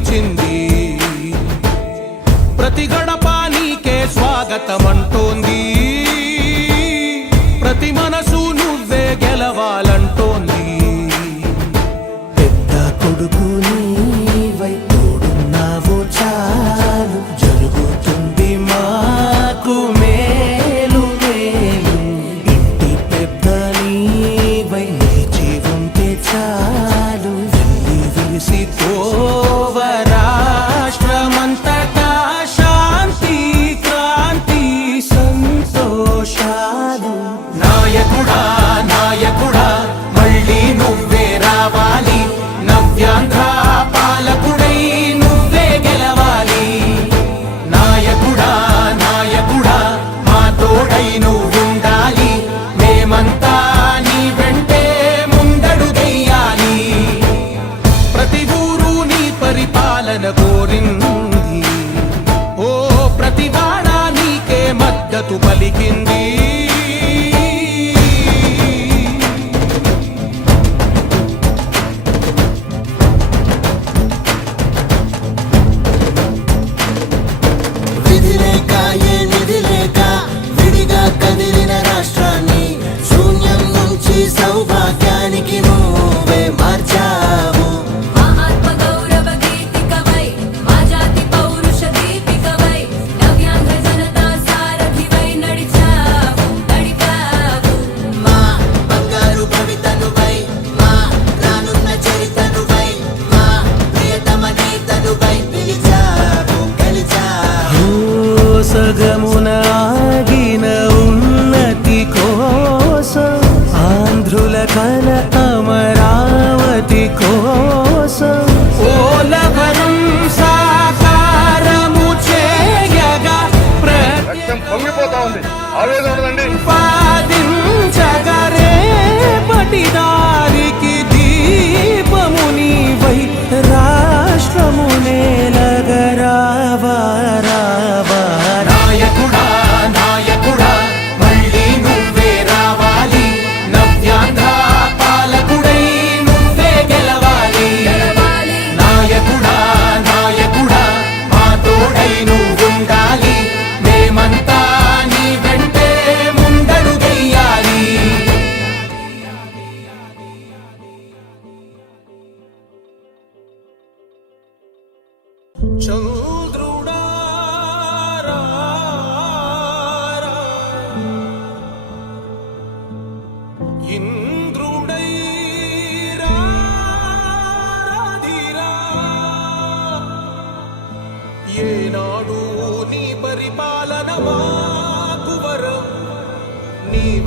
నిలిచింది ప్రతి గడప నీకే స్వాగతం అంటోంది ప్రతి మనసు ప్రతి నీకే మద్దతు పలికింది. సగమున ఆగిన ఉన్నతి కోసం ఆంధ్రుల కల అమరావతి కోసం ఓలవరం సాకారము చేయగా రక్తం పొంగిపోతా ఉంది. ఆవేదన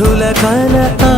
మధుల కలతా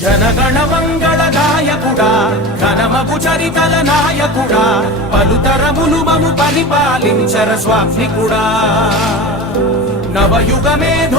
జనగణ మంగళ గాయకుడా ఘనమగు చరితల నాయకుడా పలుతరములు మము పరిపాలించర స్వామి స్వామికుడా నవయుగమేధు